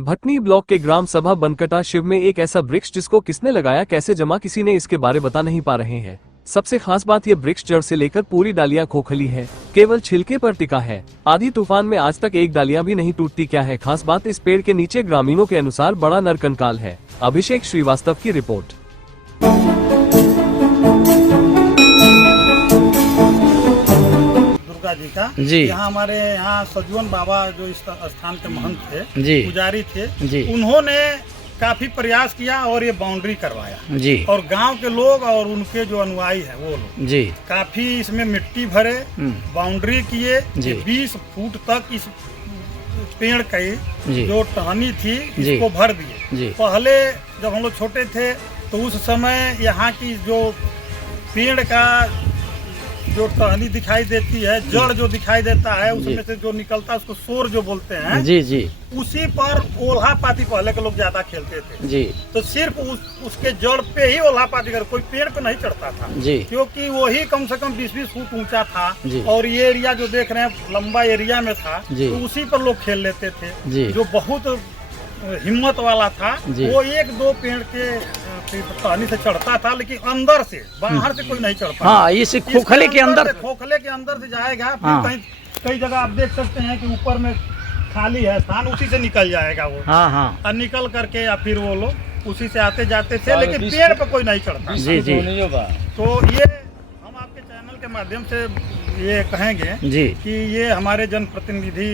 Bhatni block के ग्राम सभा बनकटा शिव में एक ऐसा वृक्ष जिसको किसने लगाया, कैसे जमा, किसी ने इसके बारे बता नहीं पा रहे हैं। सबसे खास बात ये वृक्ष जड़ से लेकर पूरी डालियां खोखली है, केवल छिलके पर टिका है। आधी तूफान में आज तक एक डालियां भी नहीं टूटती। क्या है खास बात? इस पेड़ के नीचे ग्रामीणों के अनुसार बड़ा नरकंकाल है। अभिषेक श्रीवास्तव की रिपोर्ट। जी का जी यहाँ हमारे यहाँ सजवन बाबा जो इस स्थान के महंत थे, जी पुजारी थे जी, उन्होंने काफी प्रयास किया और ये बाउंड्री करवाया जी, और गांव के लोग और उनके जो अनुयायी है वो लोग जी काफी इसमें मिट्टी भरे, बाउंड्री किए, 20 फुट तक इस पेड़ की जो टहनी थी इसको भर दिए। पहले जब हम लोग छोटे थे तो उस समय यहाँ की जो पेड़ का जो टहनी दिखाई देती है, जड़ जो दिखाई देता है, उसमें से जो निकलता है उसको सोर जो बोलते हैं, जी जी, उसी पर ओल्हा पाती पहले के लोग ज्यादा खेलते थे जी। तो सिर्फ उसके जड़ पे ही ओल्हा पाती कर, कोई पेड़ पे नहीं चढ़ता था जी, क्योंकि वही कम से कम 20-20 फुट ऊंचा था और ये एरिया जो देख रहे हैं लंबा एरिया में था, तो उसी पर लोग खेल लेते थे। जो बहुत हिम्मत वाला था वो 1-2 पेड़ के टहनी से चढ़ता था, लेकिन अंदर से, बाहर से कोई नहीं चढ़ता। हाँ, इस खोखले के अंदर से जाएगा। फिर कई जगह आप देख सकते हैं कि ऊपर में खाली है स्थान, उसी से निकल जाएगा वो। हाँ। और निकल करके या फिर वो लोग उसी से आते जाते थे, लेकिन पेड़ पे कोई नहीं चढ़ता जी जी। तो ये हम आपके चैनल के माध्यम से ये कहेंगे जी कि ये हमारे जनप्रतिनिधि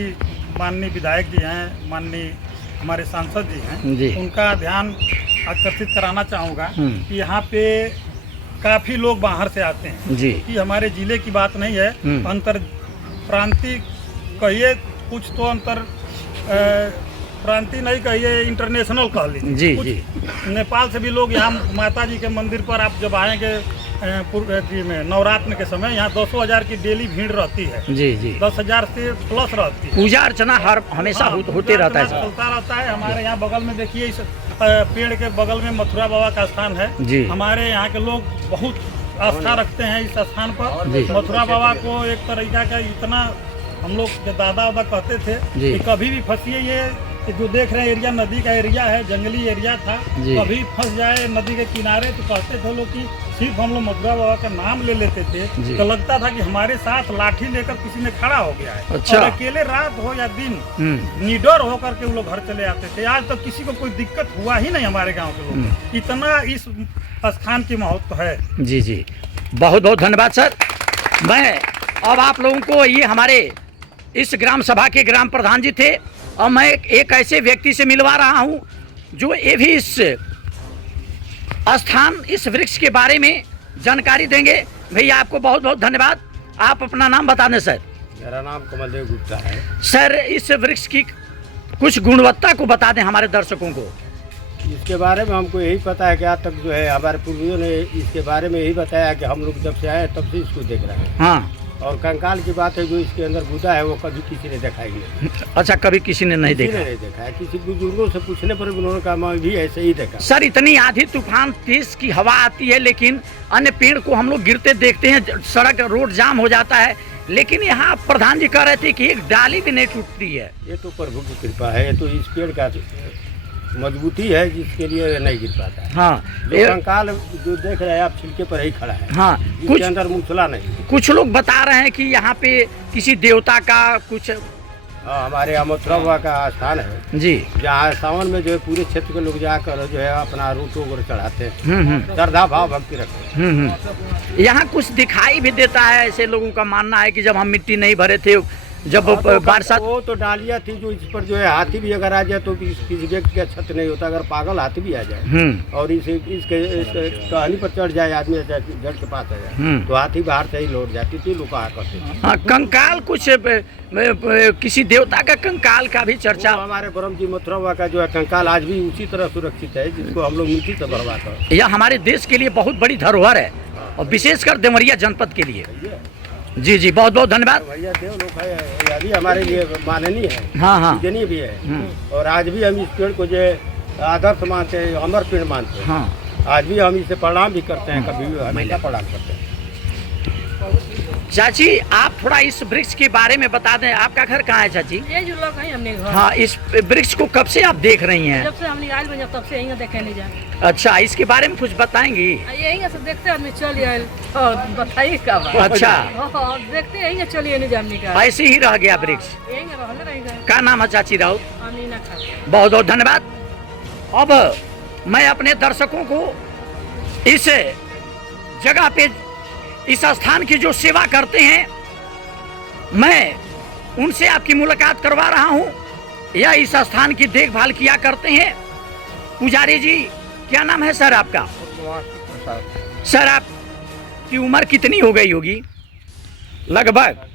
माननीय विधायक जी हैं, माननीय हमारे सांसद जी हैं, उनका ध्यान आकर्षित कराना चाहूँगा कि यहाँ पे काफी लोग बाहर से आते हैं जी, कि हमारे जिले की बात नहीं है, अंतर प्रांतीय कहिए, कुछ तो अंतर प्रांतीय नहीं कहिए, इंटरनेशनल कह लीजिए जी। नेपाल से भी लोग यहाँ माता जी के मंदिर पर आप जब आएंगे में नवरात्र के समय, यहाँ 200,000 की डेली भीड़ रहती है जी जी, 10,000 से प्लस रहती है। पूजा अर्चना हमेशा होते रहता है, चलता रहता है। हमारे यहाँ बगल में देखिए, इस पेड़ के बगल में मथुरा बाबा का स्थान है जी। हमारे यहाँ के लोग बहुत आस्था रखते हैं इस स्थान पर। मथुरा बाबा को एक तरीका का इतना हम लोग के दादा कहते थे कि कभी भी फंसिए, ये जो देख रहे हैं एरिया नदी का एरिया है, जंगली एरिया था, कभी फंस जाए नदी के किनारे तो कहते थे लोग कि सिर्फ हम लोग मथुरा बाबा का नाम ले लेते थे तो लगता था कि हमारे साथ लाठी लेकर किसी ने खड़ा हो गया है। अच्छा। और अकेले रात हो या दिन निडर होकर के वो लोग घर चले आते थे। आज तक किसी को कोई दिक्कत हुआ ही नहीं हमारे गाँव के लोग, इतना इस स्थान की महत्व है जी जी। बहुत बहुत धन्यवाद सर। मैं अब आप लोगों को, ये हमारे इस ग्राम सभा के ग्राम प्रधान जी थे और मैं एक ऐसे व्यक्ति से मिलवा रहा हूं जो ये भी इस स्थान, इस वृक्ष के बारे में जानकारी देंगे। भैया आपको बहुत बहुत धन्यवाद। आप अपना नाम बता दें सर। मेरा नाम कमलदेव गुप्ता है सर। इस वृक्ष की कुछ गुणवत्ता को बता दें हमारे दर्शकों को। इसके बारे में हमको यही पता है कि आज तक जो है हमारे पूर्वजों ने इसके बारे में यही बताया कि हम लोग जब से आए तब से इसको देख रहे हैं। हाँ। और कंकाल की बात है जो इसके अंदर गुदा है वो कभी किसी ने देखा ही नहीं। अच्छा, कभी किसी ने नहीं देखा है। किसी बुजुर्गों से पूछने पर उन्होंने कहा मैं भी ऐसे ही देखा। सर, इतनी आधी तूफान, तेज की हवा आती है, लेकिन अन्य पेड़ को हम लोग गिरते देखते हैं, सड़क रोड जाम हो जाता है, लेकिन यहाँ प्रधान जी कह रहे थे कि एक डाली भी नहीं टूटती है। ये तो प्रभु की कृपा है, ये तो इस पेड़ का मजबूती है जिसके लिए नहीं गिर पाता है। हाँ, कंकाल जो देख रहे हैं आप छिलके पर ही खड़ा है। हाँ, कुछ अंदर मूसला नहीं। कुछ लोग बता रहे हैं कि यहाँ पे किसी देवता का कुछ, हमारे यहाँ मथुरा बाबा का स्थान है जी, जहाँ सावन में जो है पूरे क्षेत्र के लोग जाकर जो है अपना रूट वगैरह चढ़ाते हैं, श्रद्धा भाव भक्ति रखते हैं। यहाँ कुछ दिखाई भी देता है, ऐसे लोगों का मानना है कि जब हम मिट्टी नहीं भरे थे, जब बरसात, वो तो डालियाँ थी जो इस पर जो है हाथी भी अगर आ जाए तो किसी व्यक्ति का क्षत नहीं होता। अगर पागल हाथी भी आ जाए और इसके टहनी पर चढ़ जाए आदमी, जड़ के पास आ जाए तो हाथी बाहर से ही लौट जाती थी, लोग कहा करते थे। हाँ, कंकाल कुछ किसी देवता का कंकाल का भी चर्चा। हमारे ब्रह्म जी मथुरा बाबा का जो है कंकाल आज भी उसी तरह सुरक्षित है जिसको हम लोग मिट्टी से भरवाते हैं। यह हमारे देश के लिए बहुत बड़ी धरोहर है और विशेषकर देवरिया जनपद के लिए। जी जी, बहुत बहुत धन्यवाद। भैया देव लोग है, अभी हमारे लिए माननीय है। हाँ हाँ, पूजनीय भी है और आज भी हम इस पेड़ को जो आदर्श मानते हैं, अमर पेड़ मानते हैं। हाँ, आज भी हम इसे प्रणाम भी करते हैं, कभी भी हमेशा प्रणाम करते हैं। चाची आप थोड़ा इस वृक्ष के बारे में बता दें, आपका घर कहाँ है चाची? ये जो लोग हैं हमने घर। हाँ, इस वृक्ष को कब से आप देख रही हैं? जब से हमने आयल बन तब से यहीं देखे नहीं जाए। अच्छा, इसके बारे में कुछ बताएंगी? यहीं से देखते आदमी चल आयल और बताइए का बात। अच्छा, देखते यहीं चलिए नहीं जामनी का, ऐसे ही रह गया वृक्ष। यहीं रहने रहेगा। क्या नाम है चाची राउत? अमीना खान। बहुत बहुत धन्यवाद। अब मैं अपने दर्शकों को इस जगह पे, इस स्थान की जो सेवा करते हैं, मैं उनसे आपकी मुलाकात करवा रहा हूं। या इस स्थान की देखभाल किया करते हैं पुजारी जी। क्या नाम है सर आपका? सर आपकी उम्र कितनी हो गई होगी? लगभग